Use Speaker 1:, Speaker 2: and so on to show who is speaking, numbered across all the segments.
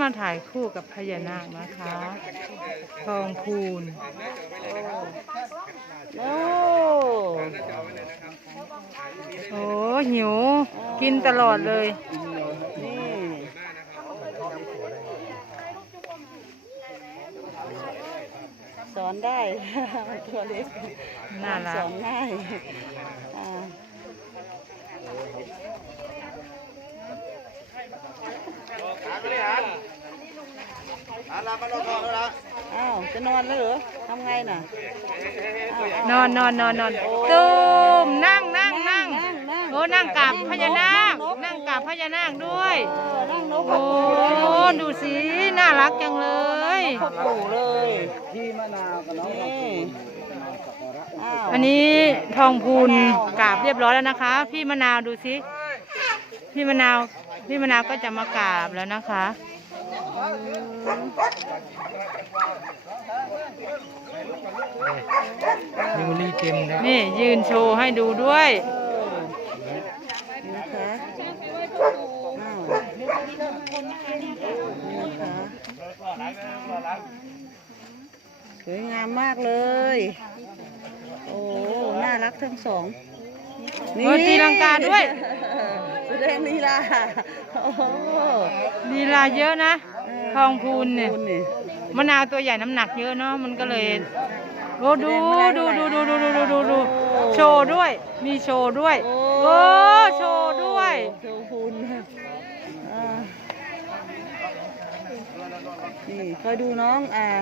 Speaker 1: มาถ่ายคู่กับพญานาคนะคะทองพูน
Speaker 2: โอ้
Speaker 1: โอ้หิวกินตลอดเลย
Speaker 2: นี่สอนได้ ตัวเล็ก
Speaker 1: น่ารัก
Speaker 2: สอนง่ายอ้าวจะนอนแล้วเหรอทำไงน่ะ
Speaker 1: นอนตูมนั่งโอ้นั่งกับพญานาคนั่งกับพญานาคด้วยโอ้ดูสิน่ารักจังเลยอันนี้ทองพูนกราบเรียบร้อยแล้วนะคะพี่มะนาวดูสิพี่มะนาวก็จะมากราบแล้วนะคะยูรีเต็มแล้วนี่ยืนโชว์ให้ดูด้วย
Speaker 2: นะคะสวยงามมากเลยโอ้น่ารักทั้งสอง
Speaker 1: นี่ตีลังกาด้วย
Speaker 2: แสดงลีลา
Speaker 1: ลีลาเยอะนะทองพูนเนี่ยมะนาวตัวใหญ่น้ำหนักเยอะเนาะมันก็เลยโอ้ดูโชว์ด้วยมีโชว์ด้วยโอ้โชว์ด้วย
Speaker 2: โชว์พูนนี่คอยดูน้อง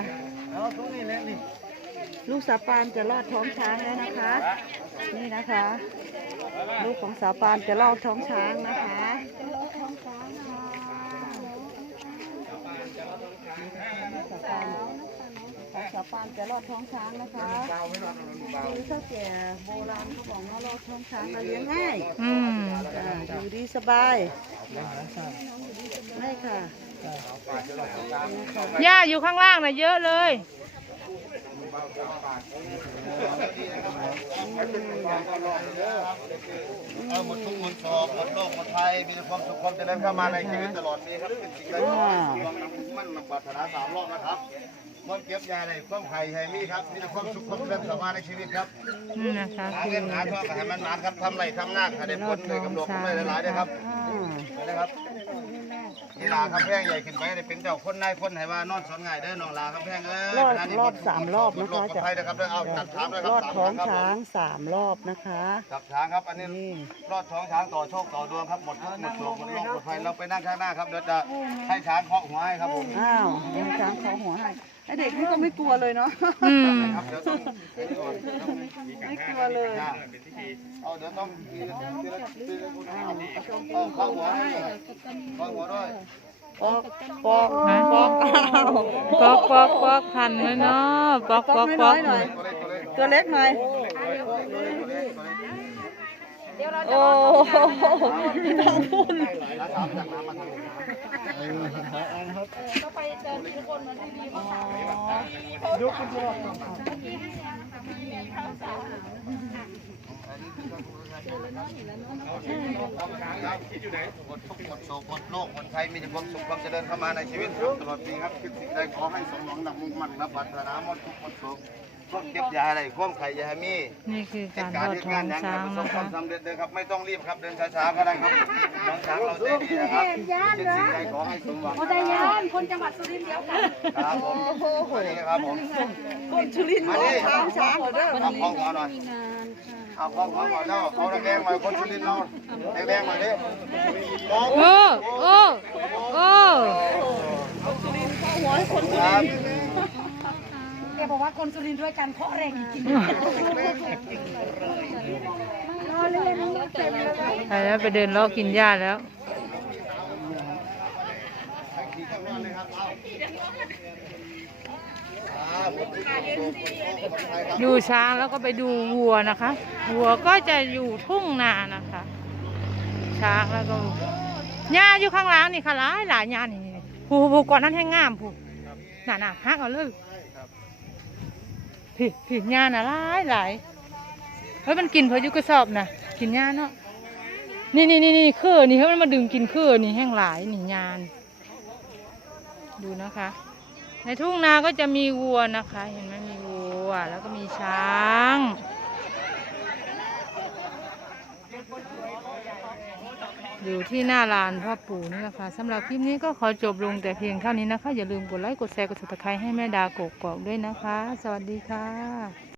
Speaker 2: ลูกสาวปานจะลอดท้องช้างแล้วนะคะนี่นะคะลูกของสาวปานจะลอดท้องช้างนะคะสาวปานจะลอดท้องช้างนะคะคือเท่าแก่โบราณเขาบอกว่าลอดท้องช้างเราเลี้ยงง่ายอยู่ดีสบายไม่ค่ะ
Speaker 1: หญ้าอยู่ข้างล่างน่ะเยอะเลย
Speaker 3: หมดทุกข์หมดโศกหมดโรคหมดภัยมีแต่ความสุขความเจริญเข้ามาในชีวิตตลอดปีครับเป็นสิ่งใดก็มั่นปรารถนา3 รอบนะครับความเก็บยาในความไข่ให้มีครับมีแต่ความสุขความเจริญเข้ามาในชีวิตครับ
Speaker 1: นี่นะคะ
Speaker 3: หาเงินหาทองให้มันนานครับทำไรทำหน้าให้ได้ผลเลยกำหนดไม่หลายๆนะครับนะครับนี่ลาครับแพงใหญ่ขึ้นไปได้เป็นเจ้าคนนายคนให้ว่านอนสอนง่ายเด้อน้องลาครับแพง
Speaker 2: รอบ3 รอบนะคะจะรอดท้องช้าง3 รอบนะคะ
Speaker 3: จับช้างครับอันนี้รอดท้องช้างต่อโชคต่อดวงครับหมดโศกหมดโรคหมดภัยเราไปนั่งข้างหน้าครับเดี๋ยวจะให้ช้างเคาะหัวให้ครับผม
Speaker 2: อ้าวให้ช้างเคาะหัวให้ไอเด็กนี่ก็ไม่กลัวเลยเนาะไม่กลัวเลย
Speaker 3: เอาเดี๋ยวต้องเคาะหัวให้เคาะหัวด้วย
Speaker 2: ปอก
Speaker 1: พันไว้เนาะปอก
Speaker 2: หน่อยตัวเล็กหน่อยโอ้ทองพูนก็ไปเดินทุกคนมาที่นี่ยกขึ้นรถ
Speaker 3: หมดทุกข์หมดโศกหมดโรคหมดภัยมีแต่ความสุขความเจริญเข้ามาในชีวิตตลอดปีครับคิดสิ่งใดขอให้สมหวังดังมุ่งมั่นนะปรารถนาหมดทุกข์หมดโศกควบเก็บยาอะไรควบไข่ยามี
Speaker 1: นี่คือการรอดท้องช้าง
Speaker 3: นะคะความสำเร็จเลยครับไม่ต้องรีบครับเดินช้าๆก็ได้ครับน้องช้างเราใจดีนะครับคิดสิ่งใดขอให้สมหวัง
Speaker 4: ได้ยานคนจังหวัดสุรินทร์เดียวกัน
Speaker 3: ครับผมนี่ครับผม
Speaker 2: คนสุรินทร์ช้างเด้อ
Speaker 3: เอาข้องหัวหน่อยเอาข้องหัวหน่อยแล้วเอาแดงๆหน่อยคนสุรินทร์เราแดงๆหน่อยดิ
Speaker 1: โอ้
Speaker 2: คนสุรินทร์ข้อหัวให้คนสุรินทร์
Speaker 4: เดี๋ยวบอกว่าคนสุรินทร์ด้วยกันเพราะแรงจริง
Speaker 1: ไปแล้วไปเดินเลาะกินหญ้าแล้วดูช้างแล้วก็ไปดูวัวนะคะวัวก็จะอยู่ทุ่งนานะคะช้างแล้วก็หญ้าอยู่ข้างล่างนี่ค่ะหลายหญ้านี่ผู้ก่อนนั้นแห้งงามผู้หนาฮักเอาเลยผิดหญ้าน่ะหลายเฮ้ยมันกินเพราะยุกระสอบนะกินหญ้าเนาะนี่คือนี่เฮ้ยมันมาดึงกินคือนี่แห้งหลายนี่หญ้าดูนะคะ ในทุ่งนาก็จะมีวัวนะคะ เห็นไหมมีวัวแล้วก็มีช้างอยู่ที่หน้าลานพ่อปู่นี่แหละค่ะสำหรับคลิปนี้ก็ขอจบลงแต่เพียงเท่านี้นะคะอย่าลืมกดไลค์กดแชร์กดติดตามให้แม่ดากกอกด้วยนะคะสวัสดีค่ะ